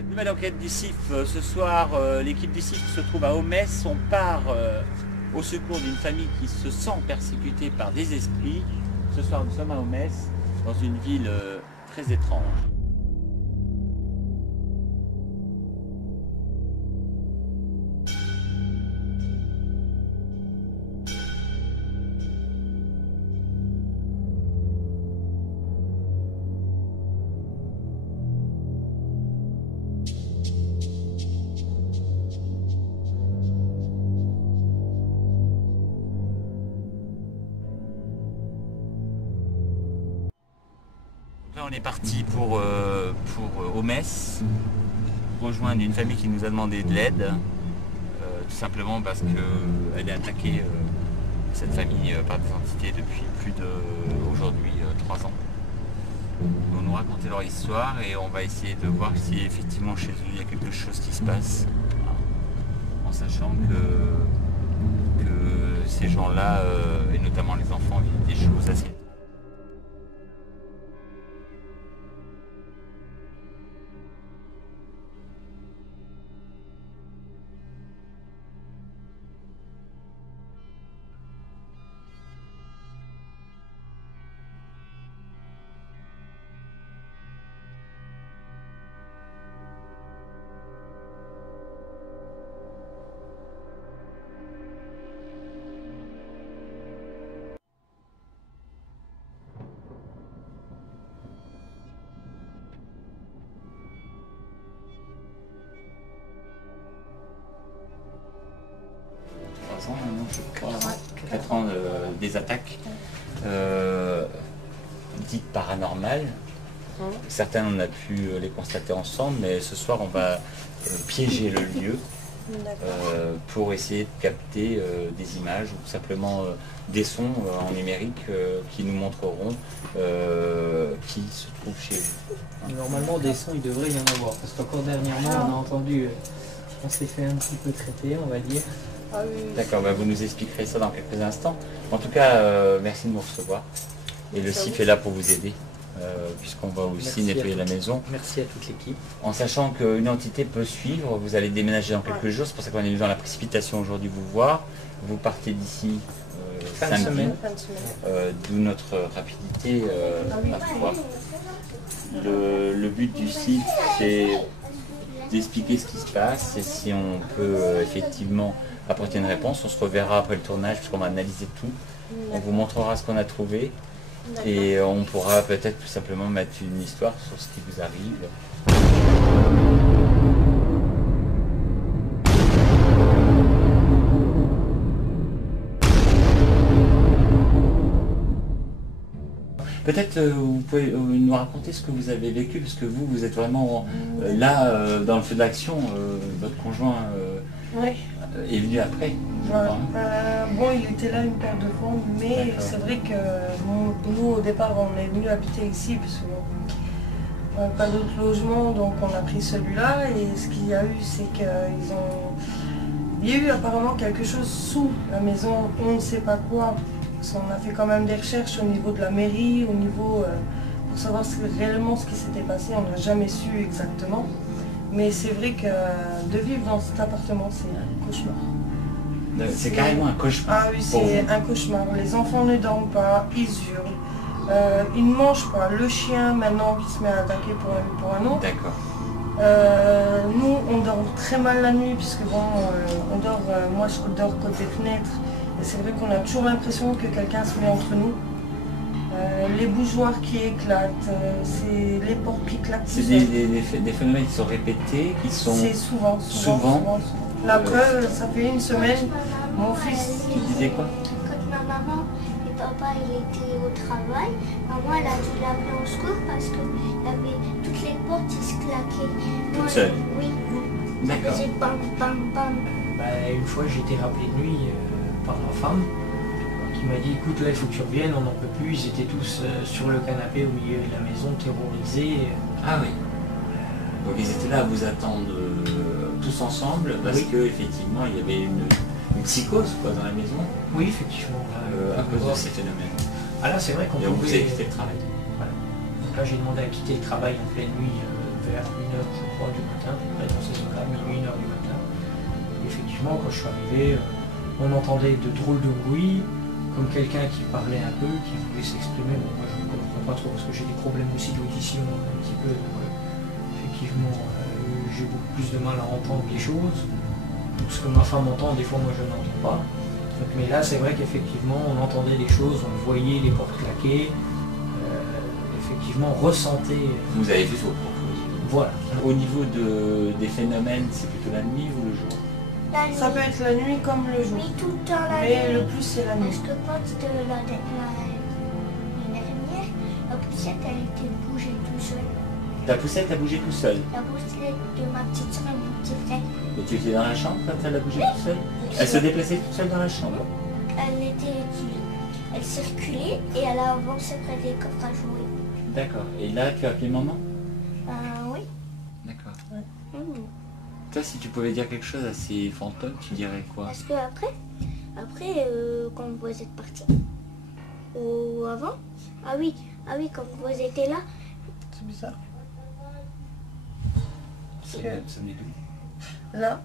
Cette nouvelle enquête du CIF, ce soir, l'équipe du CIF se trouve à Aumesse. On part au secours d'une famille qui se sent persécutée par des esprits. Ce soir, nous sommes à Aumesse, dans une ville très étrange. Là, on est parti pour Aumesse, rejoindre une famille qui nous a demandé de l'aide, tout simplement parce qu'elle est attaquée, cette famille, par des entités depuis plus de, aujourd'hui, 3 ans. Ils vont nous raconter leur histoire et on va essayer de voir si effectivement chez eux il y a quelque chose qui se passe, en sachant que ces gens-là, et notamment les enfants, vivent des choses assez... Maintenant, je crois, 4 ans des attaques dites paranormales. Certains on a pu les constater ensemble, mais ce soir on va piéger le lieu pour essayer de capter des images ou simplement des sons en numérique qui nous montreront qui se trouve chez vous. Normalement des sons il devrait y en avoir, parce qu'encore dernièrement on a entendu, on s'est fait un petit peu traiter on va dire. Ah oui, oui. D'accord, bah vous nous expliquerez ça dans quelques instants. En tout cas, merci de nous recevoir. Et le CIF est là pour vous aider, puisqu'on va aussi nettoyer la maison. Merci à toute l'équipe. En sachant qu'une entité peut suivre, vous allez déménager dans quelques jours, c'est pour ça qu'on est venu dans la précipitation aujourd'hui vous voir. Vous partez d'ici samedi, d'où notre rapidité à pouvoir. Le but du CIF, c'est d'expliquer ce qui se passe et si on peut effectivement apporter une réponse. On se reverra après le tournage puisqu'on va analyser tout. On vous montrera ce qu'on a trouvé et on pourra peut-être tout simplement mettre une histoire sur ce qui vous arrive. Peut-être vous pouvez nous raconter ce que vous avez vécu, parce que vous êtes vraiment là dans le feu de l'action. Votre conjoint est venu après. Bon, il était là une paire de fois, mais c'est vrai que nous au départ on est venu habiter ici parce qu'on n'avait pas d'autre logement, donc on a pris celui-là. Et ce qu'il y a eu, c'est qu'il y a eu apparemment quelque chose sous la maison, on ne sait pas quoi. Parce qu'on a fait quand même des recherches au niveau de la mairie, au niveau pour savoir réellement ce qui s'était passé, on n'a jamais su exactement. Mais c'est vrai que de vivre dans cet appartement, c'est un cauchemar. C'est carrément un cauchemar. Ah oui, c'est un cauchemar. Les enfants ne dorment pas, ils hurlent, ils ne mangent pas. Le chien maintenant qui se met à attaquer pour un autre. D'accord. Nous, on dort très mal la nuit, puisque bon, on dort, moi je dors côté fenêtre. Et c'est vrai qu'on a toujours l'impression que quelqu'un se met entre nous. Les bougeoirs qui éclatent, c'est les portes qui claquent. C'est des phénomènes qui sont répétés, qui sont... C'est souvent. La preuve, ça fait une semaine, mon fils... Tu disais quoi? Quand ma maman et papa il étaient au travail, maman elle a dû l'appeler au secours parce que y avait toutes les portes qui se claquaient. Toute seule? Oui. D'accord. Ça faisait bam bam bam. Une fois j'ai été rappelé de nuit par ma femme qui m'a dit écoute là il faut que tu reviennes, on n'en peut plus. Ils étaient tous sur le canapé au milieu de la maison terrorisés. Ah oui. Donc ils étaient là à vous attendre tous ensemble parce que effectivement il y avait une psychose quoi, dans la maison. Oui effectivement. À cause de ces phénomènes. Ah là c'est vrai qu'on Et pouvait... vous avez quitté le travail. Voilà. Donc là j'ai demandé à quitter le travail en pleine nuit vers 1h je crois du matin, dans ces zones-là, minuit, 1h du matin. Et effectivement, quand je suis arrivé, on entendait de drôles de bruits, comme quelqu'un qui parlait un peu, qui voulait s'exprimer. Bon, moi je ne comprends pas trop parce que j'ai des problèmes aussi d'audition un petit peu. Donc, effectivement, j'ai beaucoup plus de mal à entendre les choses. Ce que ma femme entend, des fois moi je n'entends pas. Donc, mais là c'est vrai qu'effectivement on entendait les choses, on voyait les portes claquer, effectivement ressentait. Vous avez vu vos propres yeux. Voilà. Au niveau des phénomènes, c'est plutôt la nuit ou le jour? La nuit. Ça peut être la nuit comme le jour. Oui, tout le temps la Mais nuit. le plus c'est la nuit. Parce que quand l'année dernière, la poussette elle était bougée tout seul. Ta poussette a bougé tout seul. La poussette de ma petite soeur et mon petit frère. Et tu étais dans la chambre quand elle a bougé tout seul? Elle se déplaçait toute seule dans la chambre? Elle circulait et elle a avancé près des coffres à jouer. D'accord. Et là, tu as appelé maman? Oui. D'accord. Mmh. Toi, si tu pouvais dire quelque chose à ces fantômes, tu dirais quoi? Parce que après quand vous êtes parti, ou avant, ah oui, quand vous étiez là, C'est bizarre. Ça venait d'où? Là.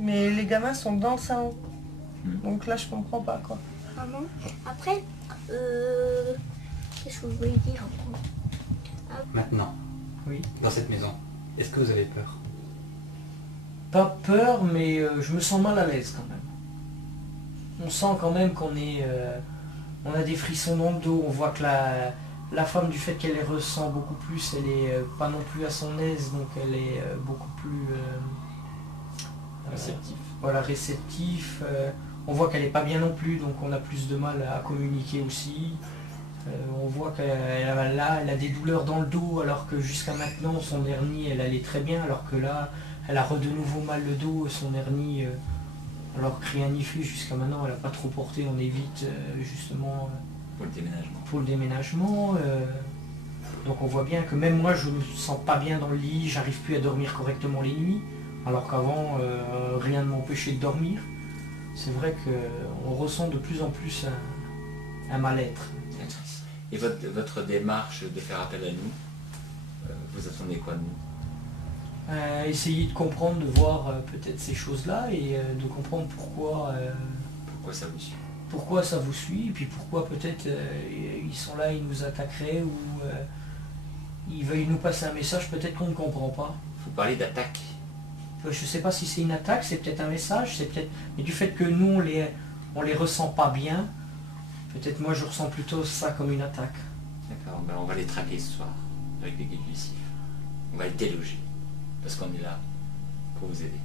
Mais les gamins sont dans le salon. Hmm. Donc là, je comprends pas quoi. maman. Après, qu'est-ce que je voulais dire encore? Maintenant, Oui. dans cette maison, est-ce que vous avez peur? Pas peur, mais je me sens mal à l'aise quand même. On sent quand même qu'on est, on a des frissons dans le dos. On voit que la femme, du fait qu'elle les ressent beaucoup plus, elle est pas non plus à son aise, donc elle est beaucoup plus Réceptif. Voilà, réceptif. On voit qu'elle n'est pas bien non plus, donc on a plus de mal à communiquer aussi. On voit qu'elle elle a des douleurs dans le dos, alors que jusqu'à maintenant son hernie elle allait très bien, alors que là elle a de nouveau mal le dos, son hernie, alors que rien n'y fait jusqu'à maintenant, elle n'a pas trop porté, on évite justement Pour le déménagement. pour le déménagement. Donc on voit bien que même moi je ne me sens pas bien dans le lit, j'arrive plus à dormir correctement les nuits, alors qu'avant rien ne m'empêchait de dormir. C'est vrai qu'on ressent de plus en plus un mal-être. Et votre démarche de faire appel à nous, vous attendez quoi de nous? Essayer de comprendre, de voir peut-être ces choses-là et de comprendre pourquoi ça vous suit? Pourquoi ça vous suit, et puis pourquoi peut-être ils sont là, ils nous attaqueraient ou ils veuillent nous passer un message peut-être qu'on ne comprend pas. Vous parlez d'attaque. Je ne sais pas si c'est une attaque, c'est peut-être un message, c'est peut-être. Mais du fait que nous on les ressent pas bien, peut-être moi je ressens plutôt ça comme une attaque. D'accord, ben on va les traquer ce soir avec des guides lucifs. On va les déloger. Parce qu'on est là pour vous aider.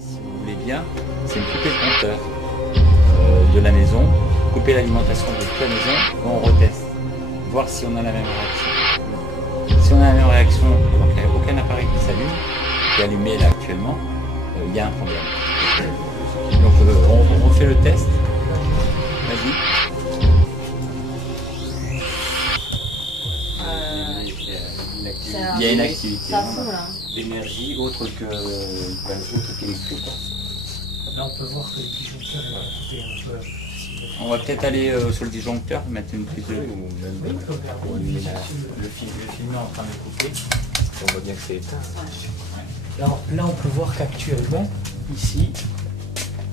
Si vous voulez bien, c'est de couper le compteur de la maison, couper l'alimentation de toute la maison, et on reteste, voir si on a la même réaction. Si on a la même réaction, alors qu'il n'y a aucun appareil qui s'allume, qui est allumé là actuellement, il y a un problème. Donc on refait le test. Vas-y. Il y a une activité. Ça fout là. Énergie autre qu'électrique. Là on peut voir que le disjoncteur est coupé un peu. On va peut-être aller sur le disjoncteur, mettre une prise de... Oui, on peut regarder. Le film est en train de couper. On voit bien que c'est éteint. Là on peut voir qu'actuellement, ici,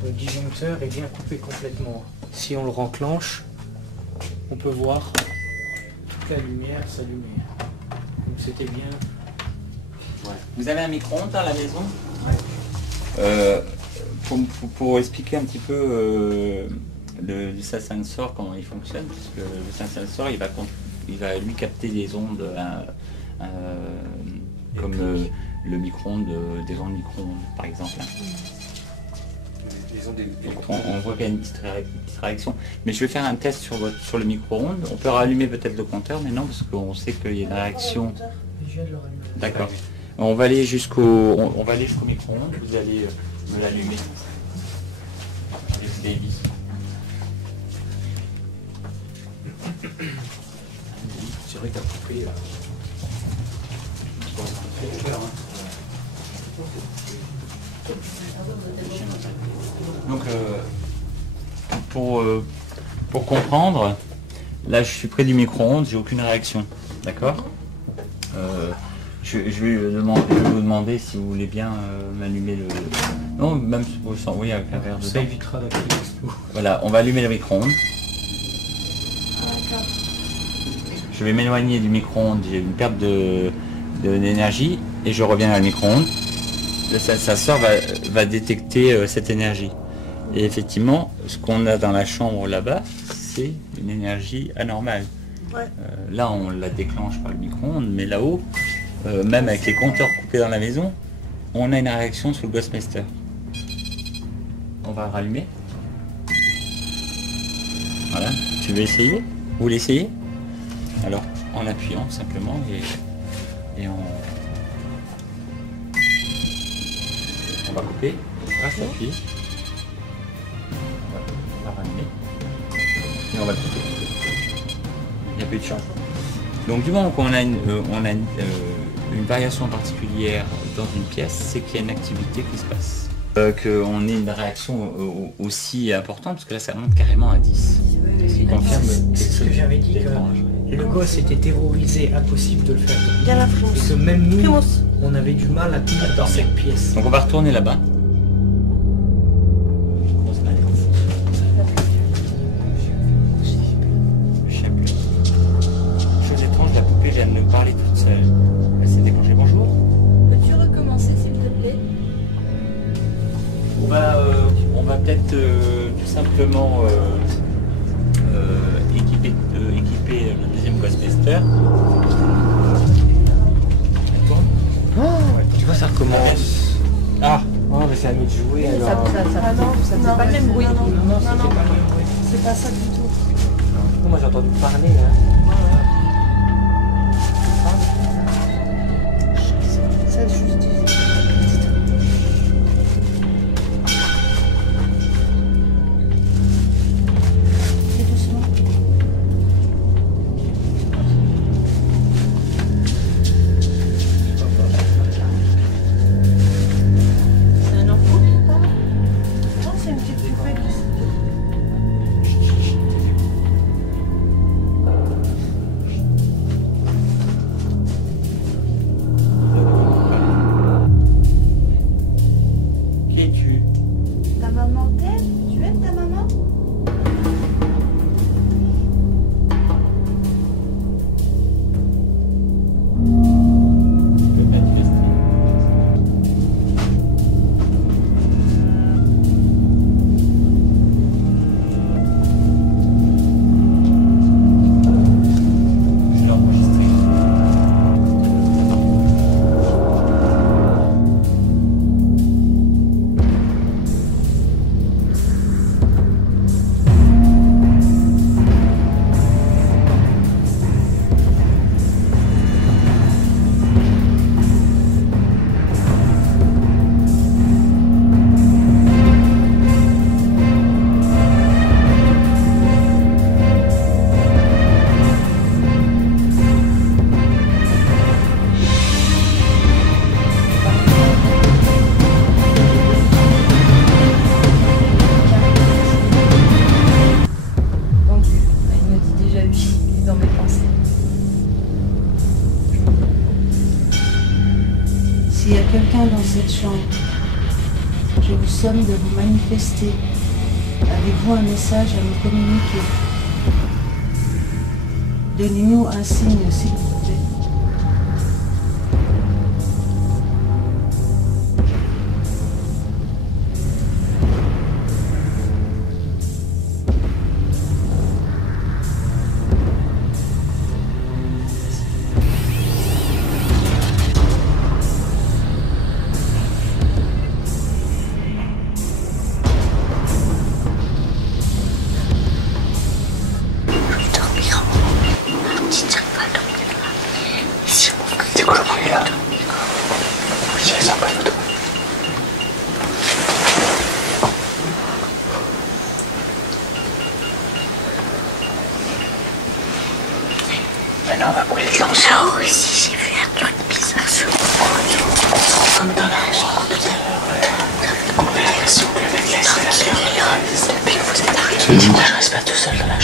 le disjoncteur est bien coupé complètement. Si on le renclenche, on peut voir toute la lumière s'allumer. Donc c'était bien. Ouais. Vous avez un micro-ondes dans la maison? Ouais. Pour expliquer un petit peu le sensor, comment il fonctionne, parce que le sensor il va lui capter des ondes comme le micro-ondes, des ondes micro-ondes par exemple. On voit qu'il y a une petite réaction. Mais je vais faire un test sur le micro-ondes. On peut rallumer peut-être le compteur maintenant parce qu'on sait qu'il y a une réaction je viens de le rallumer. D'accord. On va aller jusqu'au micro-ondes. Vous allez me l'allumer. Avec des vis. C'est vrai que t'as coupé. Donc, pour comprendre, là je suis près du micro-ondes, j'ai aucune réaction. D'accord. Je vais vous demander si vous voulez bien m'allumer le... Non, même si vous sentez, oui, avec un verre dedans. Ça évitera d'activer tout. Voilà, on va allumer le micro-ondes. Je vais m'éloigner du micro-ondes, j'ai une perte d'énergie et je reviens à le micro-ondes. Le senseur va détecter cette énergie. Et effectivement, ce qu'on a dans la chambre là-bas, c'est une énergie anormale. Ouais. Là, on la déclenche par le micro-ondes, mais là-haut, même avec les compteurs coupés dans la maison, on a une réaction sous le Ghostmaster. On va rallumer. Voilà. Tu veux essayer? Vous voulez essayer? Alors, en appuyant simplement et on va couper. Ah, ça appuie. On va rallumer. Et on va le couper. Il n'y a plus de chance. Donc du moment qu'on a une variation particulière dans une pièce, c'est qu'il y a une activité qui se passe. Qu'on ait une réaction aussi importante, parce que là ça monte carrément à 10. Ce qui confirme C'est ce que j'avais dit, que le gosse était terrorisé, impossible de le faire. Bien la Et France. que même nous, Primos. on avait du mal à tenir dans cette pièce. Donc on va retourner là-bas. Chose étrange, la poupée vient de me parler toute seule. Elle s'est déclenchée. Bonjour. Peux-tu recommencer s'il te plaît? On va peut-être tout simplement équiper le deuxième Ghostmaster. Tu vois, ça recommence. Ah, mais c'est à nous de jouer alors. Ça fait pas le même bruit. Non, c'était pas le même bruit. C'est pas ça du tout. Moi j'ai entendu parler. Hein. Ça juste dit. Et doucement. C'est un enfant qui parle? Non, c'est une petite poupée qui se... Qui es-tu? Ta maman t'aime? Tu aimes ta maman? Le manifester. Je l'ai enregistré. Vendu. Il me dit déjà oui, il est dans mes pensées. S'il y a quelqu'un dans cette chambre, je vous somme de vous manifester. Avez-vous un message à nous communiquer? Donnez-nous un signe, s'il vous plaît. Tu ne vas pas dormir là. C'est quoi le bruit là? Si elle sent pas l'auto. Maintenant on va brûler le lance. Là aussi j'ai vu un truc bizarre sur le comme dans la maison tout à l'heure. On a l'impression que le mec là il se fait la guerre. Depuis que vous êtes arrivé, je reste pas tout seul dans la